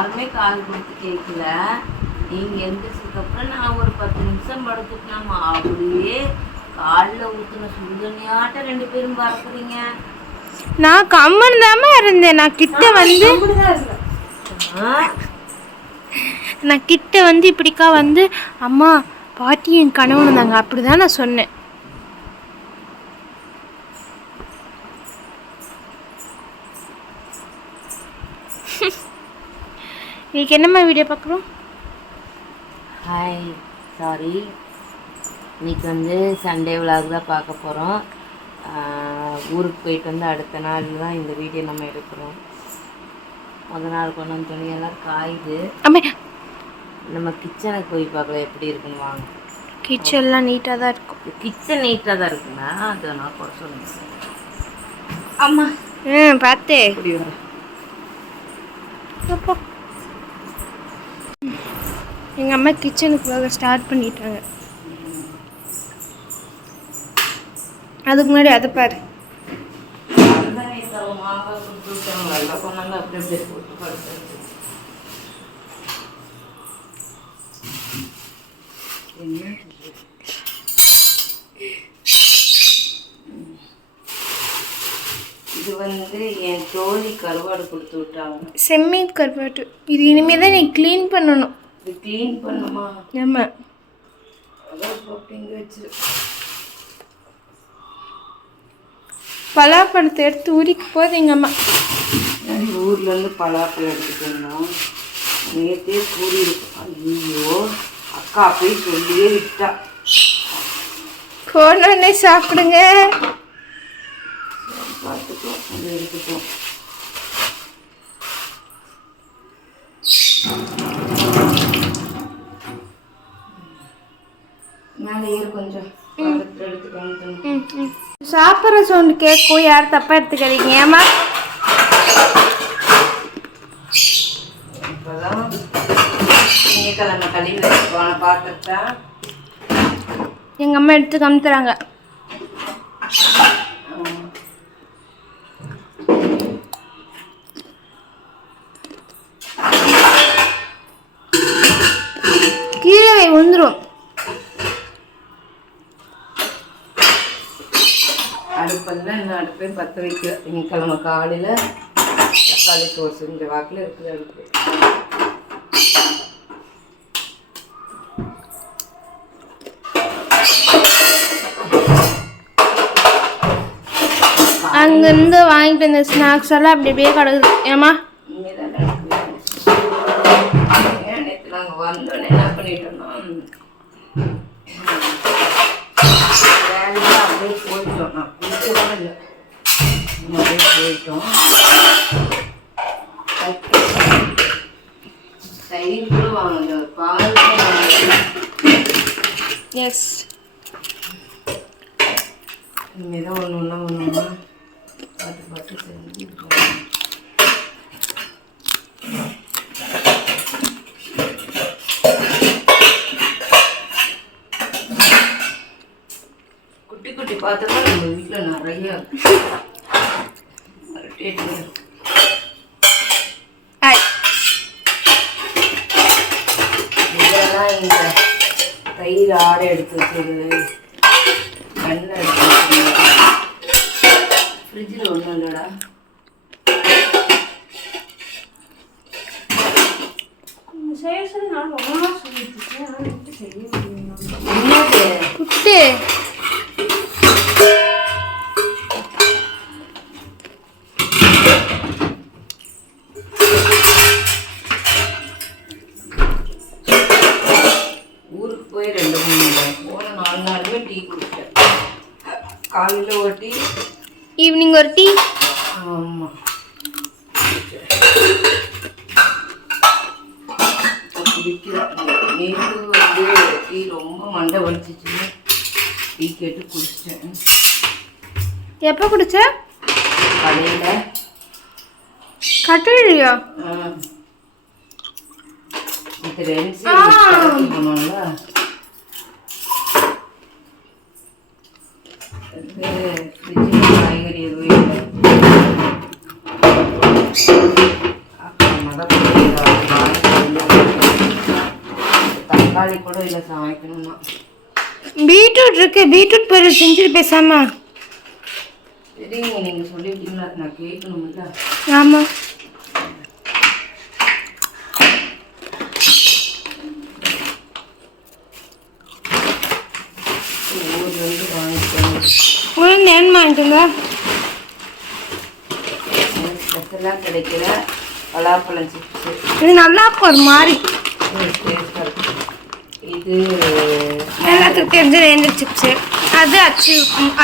யாருமே காது கொடுத்து கேட்கல. நீங்கள் எந்திரிச்சதுக்கப்புறம் நான் ஒரு 10 நிமிஷம் படுத்துட்டேம்மா. அப்படியே காலில் ஊற்றின சுடுதண்ணியாட்ட 2 பேரும் பறக்குறீங்க. நான் கம்மன் தாம இருந்தேன். நான் கிட்ட வந்து இப்படிக்கா வந்து அம்மா பாட்டி என் கனவு இருந்தாங்க அப்படிதான் நான் சொன்னேன். இன்னைக்கு என்னம்மா வீடியோ பார்க்குறோம்? ஹாய், சாரி, இன்னைக்கு வந்து சண்டே விலாக் தான் பார்க்க போகிறோம். ஊருக்கு போயிட்டு வந்து அடுத்த நாள் தான் இந்த வீடியோ நம்ம எடுக்கிறோம். முதல் நாள் கொண்டு வந்து துணியெல்லாம் காயுது. நம்ம கிச்சனுக்கு போய் பார்க்கலாம் எப்படி இருக்குன்னு வாங்க. கிச்சன்லாம் நீட்டாக தான் இருக்கும். கிச்சன் நீட்டாக தான் இருக்குண்ணா, அதை நான் குறை சொல்லுங்க. அம்மா பார்த்தே இப்படி வர எங்கள் அம்மா கிச்சனுக்கு போக ஸ்டார்ட் பண்ணிட்டாங்க. அதுக்கு முன்னாடி அதை பாரு. இது வந்து என் தோழி கருவாடு கொடுத்து விட்டாங்க. செம்மீன் கருவாடு. இது இனிமேல் தான் நீ க்ளீன் பண்ணணும். இது க்ளீன் பண்ணுமா? ஆமாம். இங்கே வச்சிரு. பலாப்பழத்தை எடுத்து ஊறிக்கு போகுது எங்கள் அம்மா. ஊர்லேருந்து பலாப்பழம் எடுத்துட்டு வந்தோம். நேற்றே கூறி இருக்கும். ஐயோ, அக்கா போய் சொல்லியே விட்டா. போனோடனே சாப்பிடுங்க. பார்த்துக்கலாம், அது எடுத்துட்டோம். மேலே ஏறு கொஞ்சம் எடுத்துக்கோங்க. சாப்பிட்ற சவுண்டு கேட்கும், யாரும் தப்பா எடுத்துக்காதீங்க. ஏமா இப்போதான் திங்கக்கிழமை கழுவி வச்சுக்கோன பார்த்துட்டா எங்கள் அம்மா எடுத்து கமுத்துறாங்க. கீழே வந்துடும். அடுப்பெல்லாம் இன்னும் அடுப்பையும் பற்ற வைக்க. திங்கக்கிழமை காலையில் தக்காளி சோறு செஞ்ச வாக்கில் இருக்குது அடுப்பு. அங்கேருந்து வாங்கிட்டு வந்த ஸ்நாக்ஸ் எல்லாம் அப்படி அப்படியே கிடக்குது. ஏமா நேற்று நாங்கள் வந்தோடனே என்ன பண்ணிட்டு இருந்தோம், வேலையாக அப்படியே போயிட்டோம். நான் குளிச்சதான் இல்லை, அப்படியே போயிட்டோம். தயிர் கூட வாங்க, பால் எஸ். இனிமேல் தான் ஒன்று ஒன்றா பார்த்து செஞ்சு குட்டி குட்டி பாத்திரம் நம்ம வீட்டில் நிறைய இதெல்லாம் இந்த தயிர் ஆடை எடுத்து வச்சது, எண்ணெய் எடுத்து வச்சது. ஃப்ரிட்ஜில் ஒன்றும் இல்லைடா. குட்டு ஊருக்கு போய் 2-3 நாள் போன 4 நாளுமே டீ குடிச்சேன். காலையில் ஒரு டீ, ஈவினிங் ஒரு டீ. ஆமாம், குடிக்கிறேன். நேற்று வந்து டீ ரொம்ப மண்டை வலிச்சிச்சு, டீ கேட்டு குடிச்சிட்டேன். எப்போ குடிச்ச? கடையில். கட்டுலையா? இது 2 போனோம்ல, காய்கறி எதுவும் தக்காளி கூட இல்லை சமைக்கணும்னா. பீட்ரூட் இருக்கு, பீட்ரூட் பொரியல் செஞ்சுட்டு பேசாம. சரிங்க, நீங்கள் சொல்லிட்டீங்களா, நான் கேட்கணும்ல. ஆமாம். ஊர்லேருந்து வாங்கிக்கணும். உளுந்து ஏன் வாங்கிட்டுங்க? ஸ்பெஷலாக கிடைக்கிற பலாப்பழம் சிப்ஸு. இது நல்லா இருக்கும் ஒரு மாதிரி. டேஸ்டாக இருக்கும். இது எல்லாத்துக்கும் தெரிஞ்ச ரெண்டு சிப்ஸு. அது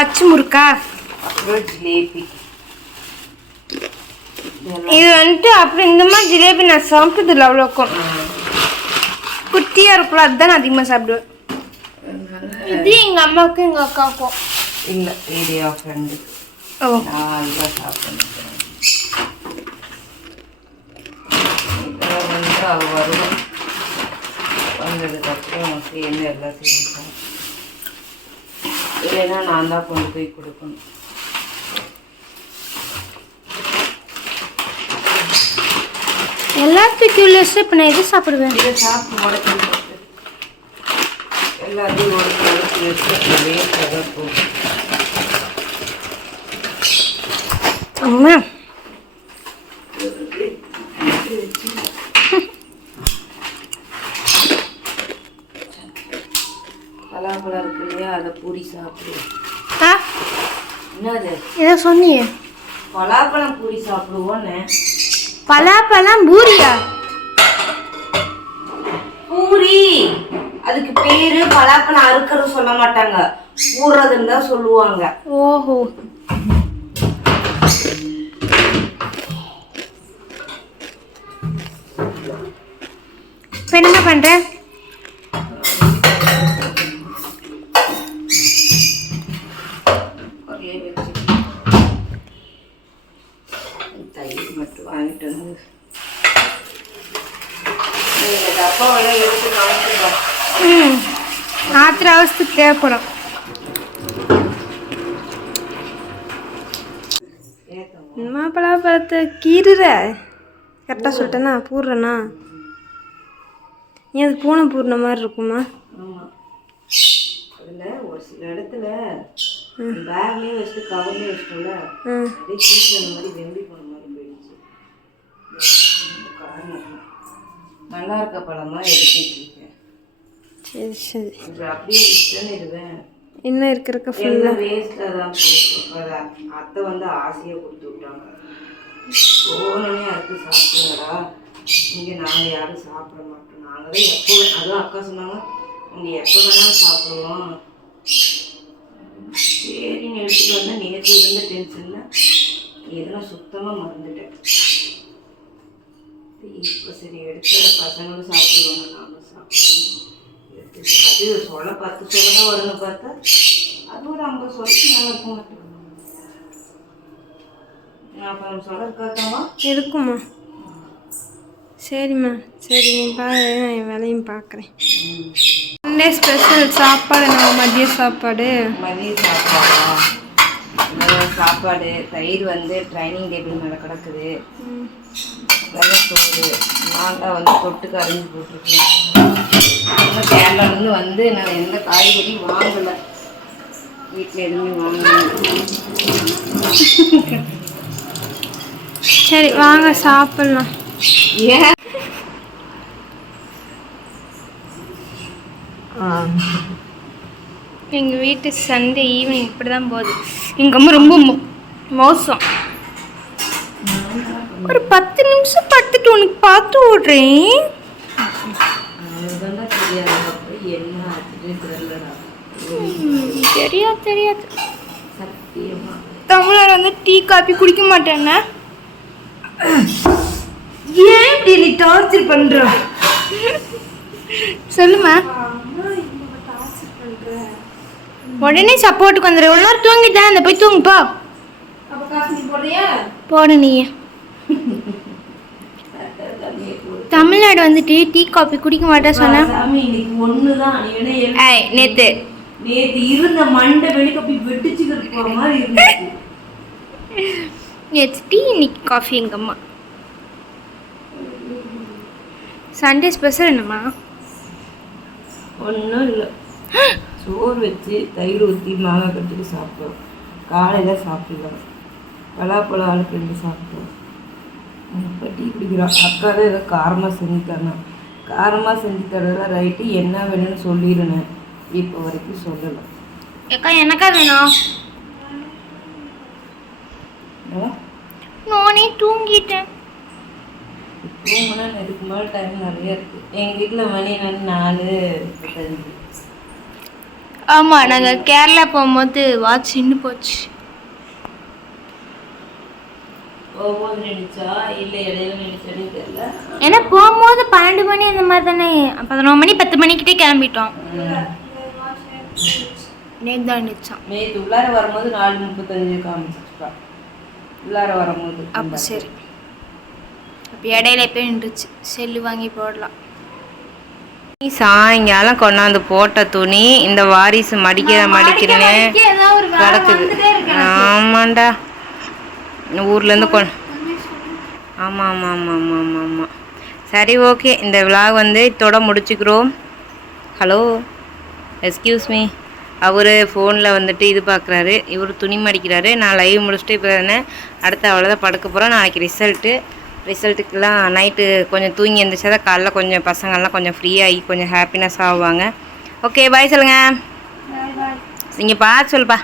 அச்சு முறுக்கா. அப்புறம் ஜிலேபி. இது வந்துட்டு அப்புறம் இந்த மாதிரி ஜிலேபி நான் சாப்பிட்டதில்ல அவ்வளோக்கும். குட்டியாக இருக்கும்ல, அதுதான் நான் அதிகமாக சாப்பிடுவேன். இது எங்கள் அம்மாவுக்கும் எங்கள் அக்காவுக்கும். இல்லை, இது என் ஃப்ரெண்டு. ஓ, நான் தான் சாப்பிட்டேன். வந்து அவள் வருவான். வந்ததுக்கப்புறம் சேர்ந்து எல்லாம் செஞ்சுப்போம். இல்லைன்னா நான் தான் கொண்டு போய் கொடுக்கணும். எல்லாத்துக்கும் உள்ள இப்போ நான் எது சாப்பிடுவேன்? இதை சாப்பிட்டு முடக்கி எல்லாத்தையும் ஒரு கலக்கு வச்சு வேஸ்ட்டாக தான் போகும். அம்மா பலாப்பழம் இருக்கு இல்லையா, அதை பூரி சாப்பிடு. ஆ, என்னது ஏதோ சொன்னியே? பலாப்பழம் பூரி சாப்பிடுவோன்னு. பலாப்பழம் பூரியா? பூரி, அதுக்கு பேரு பலாப்பழம் அறுக்கிறது சொல்ல மாட்டாங்க, ஊறுறதுன்னு தான் சொல்லுவாங்க. ஓஹோ. இப்போ என்ன பண்ற? தயிர் மட்டும் வாங்கிட்டு வந்து டப்பாவெல்லாம் எடுத்து காமிச்சிருக்கோம். ஆத்திர அவசத்துக்கு தேவைப்படும். பலாப்பழத்தை கீறுற கரெக்டாக சொல்லிட்டேன்னா பூர்றேண்ணா. நீ அது பூனை பூர்ண மாதிரி இருக்குமா? ஆமாம், அதில் ஒரு சில இடத்துல பேக்லேயே வச்சுட்டு கவர்லேயே வச்சிட்டோம்ல, அப்படியே கீழே மாதிரி வெம்பி போன மாதிரி போயிடுச்சு. நல்லா இருக்க பழமா எடுத்துட்டு இருக்கேன். சரி சரி. இது அப்படியே விட்டுன்னு இருவேன். இன்னும் இருக்கிறக்க எல்லாம் ஃபுல்லாக வேஸ்ட்டாக தான் போயிடும். அத்தை வந்து ஆசையாக கொடுத்து விட்டாங்க. போனோடனே அறுத்து சாப்பிடுங்கடா, இங்கே நாங்கள் யாரும் சாப்பிட மாட்டோம், நாங்கள் தான் எப்போ, அதுவும் அக்கா சொன்னாங்க இங்கே எப்போ வேணாலும் சாப்பிடுவோம். சரின்னு எடுத்துகிட்டு வந்தால் நேற்று இருந்த டென்ஷனில் இதெல்லாம் சுத்தமாக மறந்துட்டேன். இப்போ சரி எடுத்து பசங்களும் சாப்பிடுவாங்க, நானும் சாப்பிடுவோம். அது சொல்ல 10 சொல்ல தான் வரும்னு பார்த்தா அது ஒரு 50 சொல்லுக்கு நல்லா இருக்க மாட்டேன். 40 சொல்ல இருக்காதாம்மா இருக்குமா? சரிம்மா, சரி நீ பாரு, நான் என் வேலையும் பார்க்குறேன். சண்டே ஸ்பெஷல் சாப்பாடு, நான் மதிய சாப்பாடு. மதிய சாப்பாடா? சாப்பாடு தயிர் வந்து ட்ரைனிங் டேபிள் மேலே கிடக்குது. வெள்ளத்தோடு மாங்காய் வந்து தொட்டுக்கு அரைஞ்சி போட்டிருக்கேன். கேரளாலேருந்து வந்து நான் எந்த காய்கறியும் வாங்கலை, வீட்டில் எதுவுமே வாங்கலை. சரி வாங்க சாப்பிட்லாம். ஏன் எங்கள் வீட்டு சண்டே ஈவினிங் இப்படி தான் போகுது. எங்கள் அம்மா ரொம்ப மோசம். ஒரு 10 நிமிஷம் படுத்துட்டு உனக்கு பார்த்து விட்றேன். தெரியாது தெரியாது. தமிழ்நாடு வந்து டீ காபி குடிக்க மாட்டேன்ன. ஏன் இப்படி நீ டார்ச்சர் பண்ற? சொல்லுமா. உடனே சப்போர்ட்டுக்கு வந்துடு. ஒரு நாள் தூங்கிட்டேன், அந்த போய் தூங்குப்பா. போட நீ. தமிழ்நாடு வந்துட்டு டீ காபி குடிக்க மாட்டேன் சொன்ன. நேத்து இருந்த மண்டை வெளிக்க போய் வெட்டிச்சுக்கிட்டு போற மாதிரி இருந்துச்சு. நேற்று டீ, இன்னைக்கு காஃபி. எங்கள் அம்மா சண்டே ஸ்பெஷல் என்னம்மா? ஒன்றும் இல்லை, சோறு வச்சு தயிர் ஊற்றி மாங்காய் கட்டிட்டு சாப்பிட்டோம். காலையில் சாப்பிடலாம், பலாப்பழம் ஆளுக்கு 2 சாப்பிட்டோம். இப்போ டீ குடிக்கிறோம். அக்கா தான் ஏதோ காரமாக செஞ்சு தரணும். காரமாக செஞ்சு தரதெல்லாம் ரைட்டு, என்ன வேணும்னு சொல்லிடுனேன். இப்போ வரைக்கும் சொல்லலை. அக்கா எனக்கா வேணும்? நானே தூங்கிட்டேன். தூங்கினா இதுக்கு மேலே டைம் நிறைய இருக்குது. எங்கள் வீட்டில் மணி 4:35. ஆமாம், நாங்கள் கேரளா போகும்போது வாட்ச் நின்று போச்சு. போகும்போது நினைச்சா இல்லை இடையில நினைச்சானே தெரியல. ஏன்னா போகும்போது 12 மணி அந்த மாதிரி தானே, 11 மணி 10 மணிக்கிட்டே கிளம்பிட்டோம். நேற்று தான் நினச்சான். நேற்று உள்ளார வரும்போது 4:35 காமிச்சிருப்பா. உள்ளார வரும்போது அப்போ சரி, அப்போ இடையில போய் நின்றுச்சு. செல்லு வாங்கி போடலாம். சாயங்காலம் கொண்டாந்து போட்ட துணி இந்த வாரிசு மடிக்கிறேன்னு கிடக்குது. ஆமாண்டா, ஊர்லேருந்து ஆமாம் ஆமாம் ஆமாம் ஆமாம் ஆமாம் ஆமாம். சரி, ஓகே, இந்த விலாக் வந்து இதோட முடிச்சுக்கிறோம். Hello, excuse me. அவர் ஃபோனில் வந்துட்டு இது பார்க்குறாரு, இவர் துணி மடிக்கிறாரு. நான் லைவ் முடிச்சுட்டு இப்போ தானே அடுத்து அவ்வளோதான் படுக்க போகிறோம். நாளைக்கு ரிசல்ட்டுக்கெலாம் நைட்டு கொஞ்சம் தூங்கி எழுந்திரிச்சா தான் காலைல கொஞ்சம் பசங்கள்லாம் கொஞ்சம் ஃப்ரீயாகி கொஞ்சம் ஹாப்பினஸ் ஆகுவாங்க. ஓகே, பாய் சொல்லுங்கள். நீங்கள் பார்த்து சொல்லுப்பா.